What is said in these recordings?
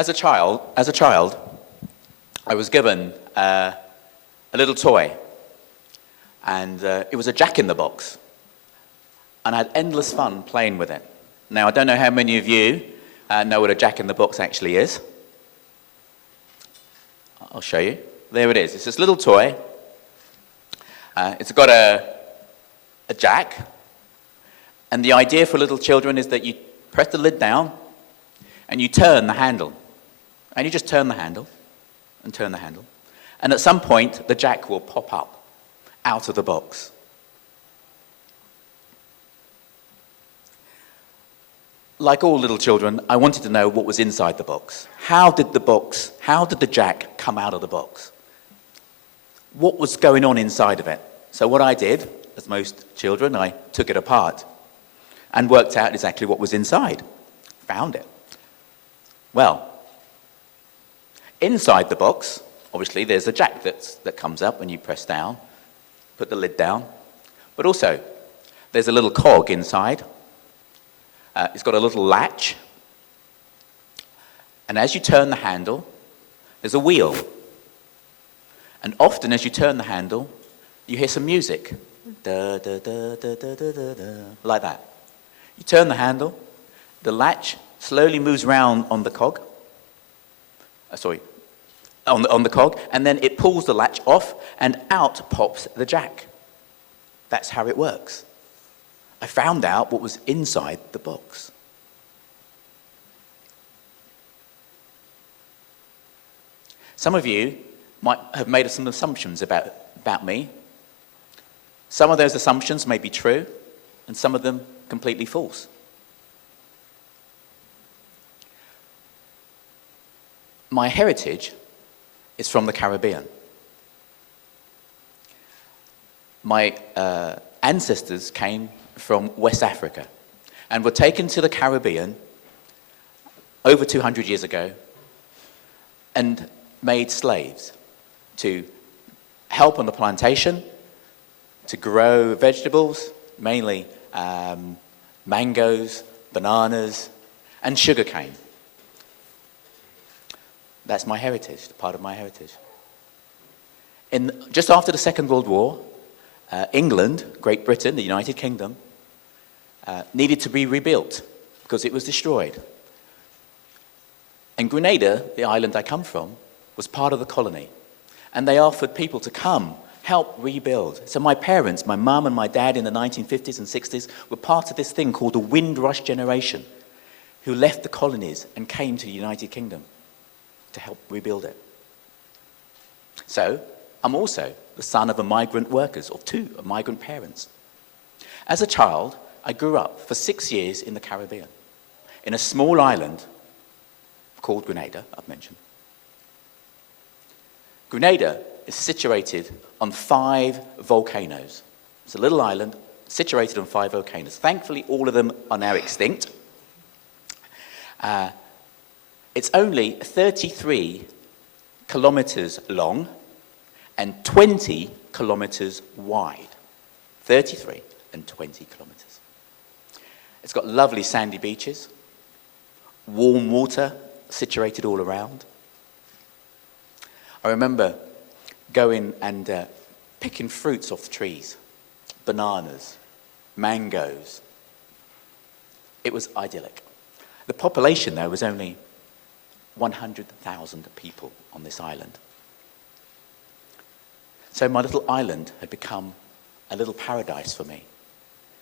As a child, I was given a little toy, and it was a Jack-in-the-Box, and I had endless fun playing with it. Now, I don't know how many of you know what a Jack-in-the-Box actually is. I'll show you. There it is. It's this little toy. It's got a jack, and the idea for little children is that you press the lid down, and you turn the handle. And you just turn the handle, and turn the handle. And at some point, the jack will pop up out of the box. Like all little children, I wanted to know what was inside the box. How did the jack come out of the box? What was going on inside of it? So what I did, as most children, I took it apart and worked out exactly what was inside. Found it. Well, inside the box, obviously, there's a jack that comes up when you press down, put the lid down. But also, there's a little cog inside. It's got a little latch. And as you turn the handle, there's a wheel. And often, as you turn the handle, you hear some music. Da, da, da, da, da, da, da, da, like that. You turn the handle, the latch slowly moves round on the cog. On the cog, and then it pulls the latch off, and out pops the jack. That's how it works. I found out what was inside the box. Some of you might have made some assumptions about me. Some of those assumptions may be true, and some of them completely false. My heritage is from the Caribbean. My ancestors came from West Africa and were taken to the Caribbean over 200 years ago and made slaves to help on the plantation, to grow vegetables, mainly mangoes, bananas, and sugarcane. That's my heritage, part of my heritage. Just after the Second World War, England, Great Britain, the United Kingdom, needed to be rebuilt because it was destroyed. And Grenada, the island I come from, was part of the colony. And they offered people to come, help rebuild. So my parents, my mum and my dad in the 1950s and 60s, were part of this thing called the Windrush generation, who left the colonies and came to the United Kingdom to help rebuild it. So, I'm also the son of a migrant workers, or two migrant parents. As a child, I grew up for 6 years in the Caribbean, in a small island called Grenada, I've mentioned. Grenada is situated on 5 volcanoes. It's a little island situated on 5 volcanoes. Thankfully, all of them are now extinct. It's only 33 kilometers long and 20 kilometers wide. 33 and 20 kilometers. It's got lovely sandy beaches, warm water situated all around. I remember going and picking fruits off the trees, bananas, mangoes. It was idyllic. The population there was only 100,000 people on this island. So my little island had become a little paradise for me,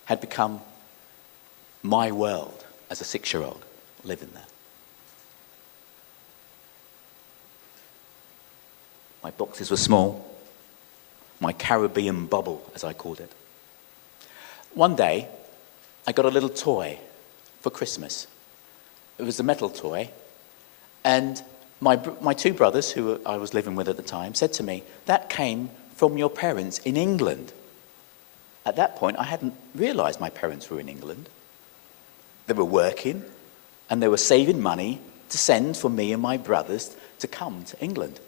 had become my world as a 6-year-old living there. My boxes were small, my Caribbean bubble, as I called it. One day, I got a little toy for Christmas. It was a metal toy, and my 2 brothers, who I was living with at the time, said to me, "That came from your parents in England." At that point, I hadn't realized my parents were in England. They were working, and they were saving money to send for me and my brothers to come to England.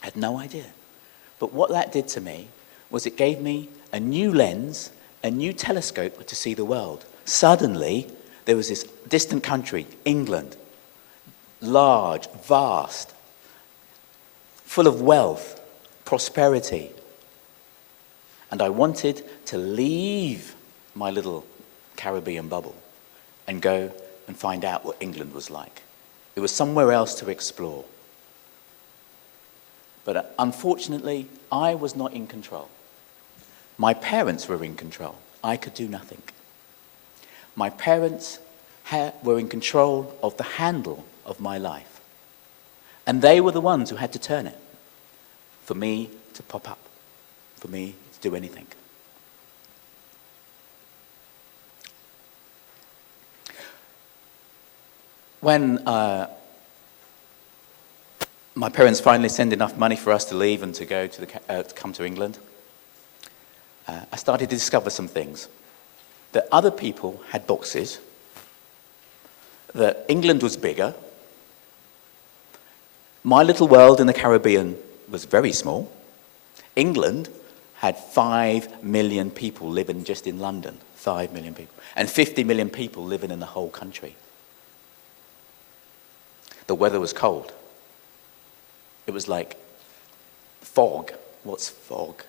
I had no idea. But what that did to me was it gave me a new lens, a new telescope to see the world. Suddenly, there was this distant country, England, large, vast, full of wealth, prosperity. And I wanted to leave my little Caribbean bubble and go and find out what England was like. It was somewhere else to explore. But unfortunately, I was not in control. My parents were in control. I could do nothing. My parents were in control of the handle of my life. And they were the ones who had to turn it for me to pop up, for me to do anything. When my parents finally sent enough money for us to leave and to go to come to England, I started to discover some things. That other people had boxes, that England was bigger. My little world in the Caribbean was very small. England had 5 million people living just in London, 5 million people, and 50 million people living in the whole country. The weather was cold. It was like fog. What's fog?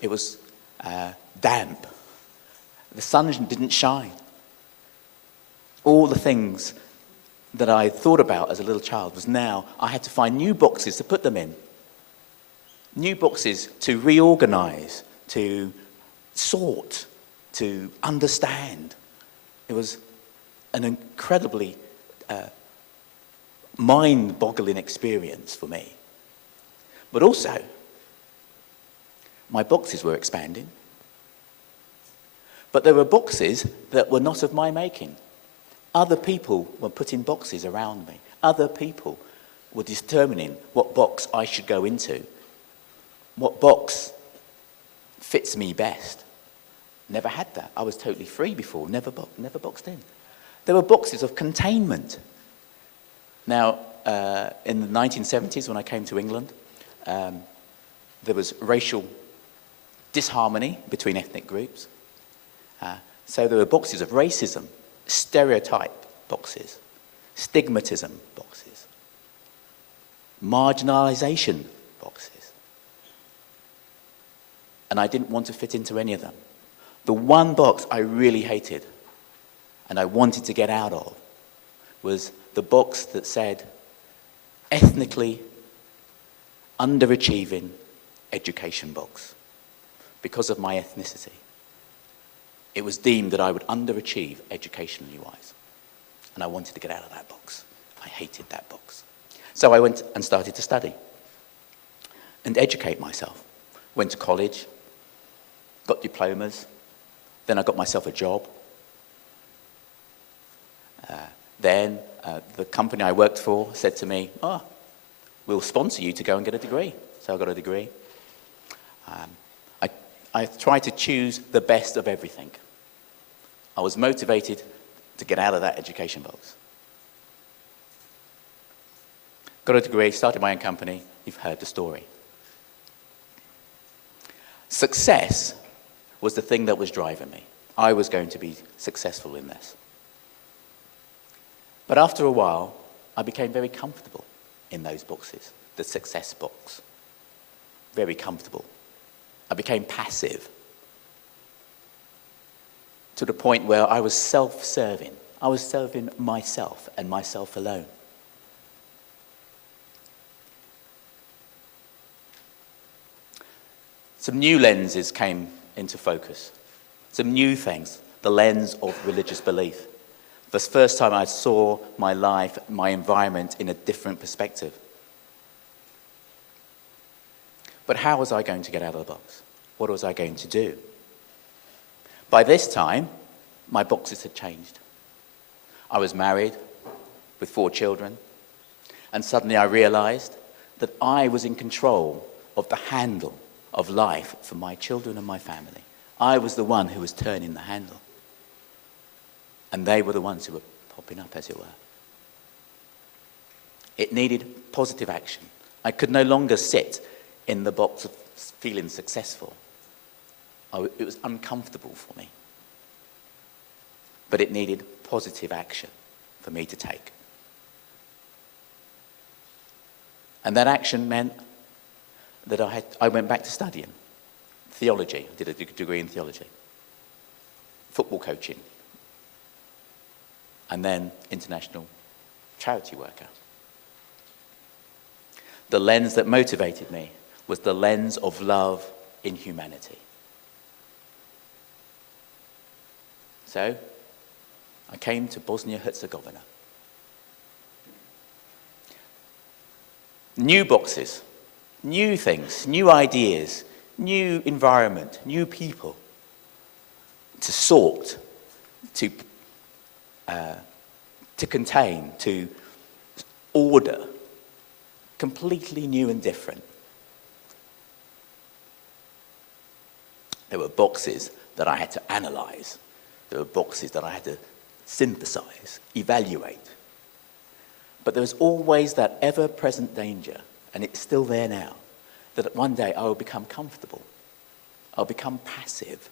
It was damp. The sun didn't shine. All the things that I thought about as a little child was now I had to find new boxes to put them in. New boxes to reorganize, to sort, to understand. It was an incredibly mind-boggling experience for me. But also, my boxes were expanding. But there were boxes that were not of my making. Other people were putting boxes around me. Other people were determining what box I should go into, what box fits me best. Never had that. I was totally free before, never boxed in. There were boxes of containment. Now, in the 1970s, when I came to England, there was racial disharmony between ethnic groups. So there were boxes of racism, stereotype boxes, stigmatism boxes, marginalisation boxes. And I didn't want to fit into any of them. The one box I really hated and I wanted to get out of was the box that said ethnically underachieving education box because of my ethnicity. It was deemed that I would underachieve educationally wise. And I wanted to get out of that box. I hated that box. So I went and started to study and educate myself. Went to college, got diplomas, then I got myself a job. Then the company I worked for said to me, we'll sponsor you to go and get a degree. So I got a degree. I tried to choose the best of everything. I was motivated to get out of that education box. Got a degree, started my own company. You've heard the story. Success was the thing that was driving me. I was going to be successful in this. But after a while, I became very comfortable in those boxes, the success box. Very comfortable. I became passive to the point where I was self-serving. I was serving myself and myself alone. Some new lenses came into focus. Some new things. The lens of religious belief. The first time I saw my life, my environment in a different perspective. But how was I going to get out of the box? What was I going to do? By this time, my boxes had changed. I was married with 4 children, and suddenly I realized that I was in control of the handle of life for my children and my family. I was the one who was turning the handle. And they were the ones who were popping up, as it were. It needed positive action. I could no longer sit in the box of feeling successful. It was uncomfortable for me. But it needed positive action for me to take. And that action meant that I went back to studying theology. I did a degree in theology, football coaching, and then international charity worker. The lens that motivated me was the lens of love in humanity. So, I came to Bosnia and Herzegovina. New boxes, new things, new ideas, new environment, new people to sort, to contain, to order, completely new and different. There were boxes that I had to analyze. There were boxes that I had to synthesize, evaluate. But there was always that ever-present danger, and it's still there now, that one day I will become comfortable. I'll become passive.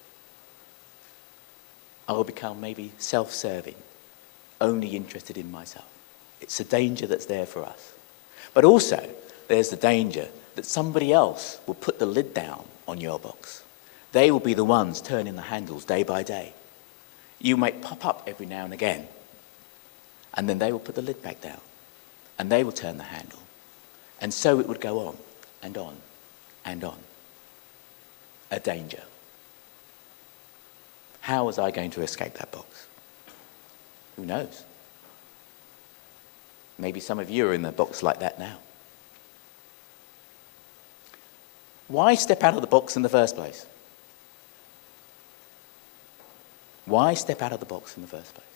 I will become maybe self-serving, only interested in myself. It's a danger that's there for us. But also, there's the danger that somebody else will put the lid down on your box. They will be the ones turning the handles day by day. You might pop up every now and again, and then they will put the lid back down, and they will turn the handle. And so it would go on, and on, and on. A danger. How was I going to escape that box? Who knows? Maybe some of you are in the box like that now. Why step out of the box in the first place? Why step out of the box in the first place?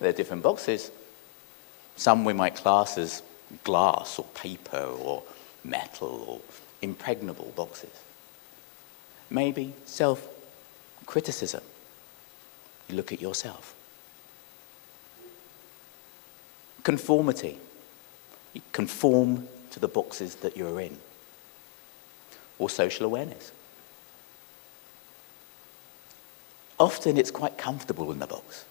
There are different boxes. Some we might class as glass or paper or metal or impregnable boxes. Maybe self-criticism. You look at yourself. Conformity. You conform to the boxes that you're in. Or social awareness. Often it's quite comfortable in the box.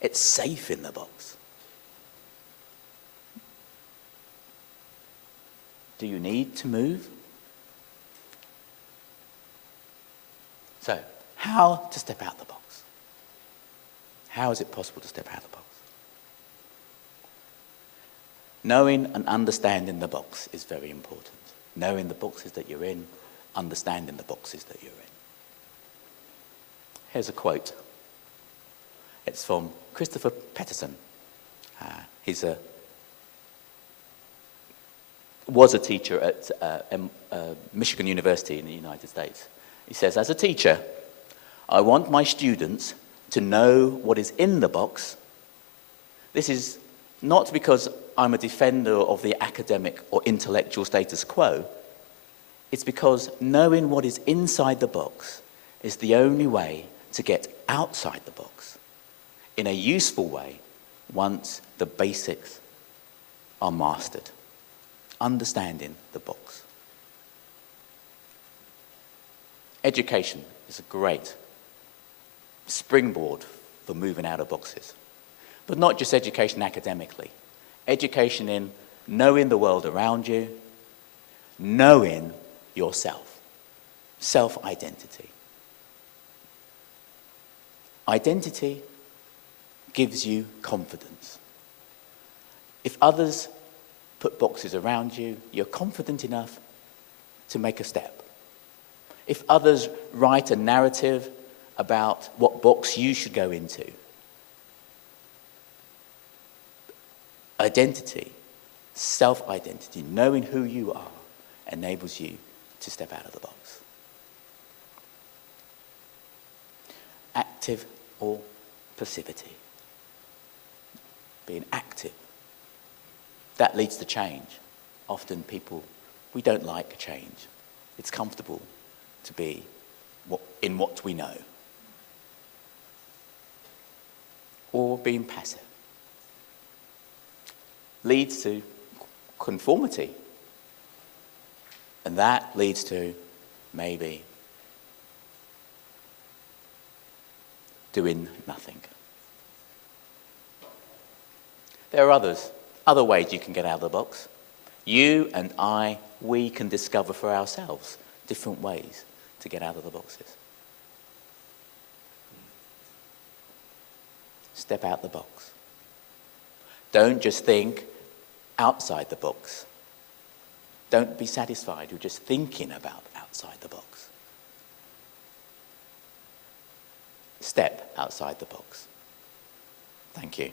It's safe in the box. Do you need to move? So, how to step out the box? How is it possible to step out of the box? Knowing and understanding the box is very important. Knowing the boxes that you're in, understanding the boxes that you're in. Here's a quote. It's from Christopher Peterson. He's was a teacher at Michigan University in the United States. He says, as a teacher, I want my students to know what is in the box. This is not because I'm a defender of the academic or intellectual status quo. It's because knowing what is inside the box is the only way to get outside the box in a useful way once the basics are mastered. Understanding the box. Education is a great springboard for moving out of boxes. But not just education academically. Education in knowing the world around you, knowing yourself. Self-identity. Identity gives you confidence. If others put boxes around you, you're confident enough to make a step. If others write a narrative about what box you should go into, identity, self-identity, knowing who you are, enables you to step out of the box. Active or passivity. Being active. That leads to change. Often people, we don't like change. It's comfortable to be in what we know. Or being passive. Leads to conformity. And that leads to maybe doing nothing. There are others other ways you can get out of the box. You and I, we can discover for ourselves different ways to get out of the boxes. Step out the box. Don't just think outside the box. Don't be satisfied with just thinking about outside the box. Step outside the box. Thank you.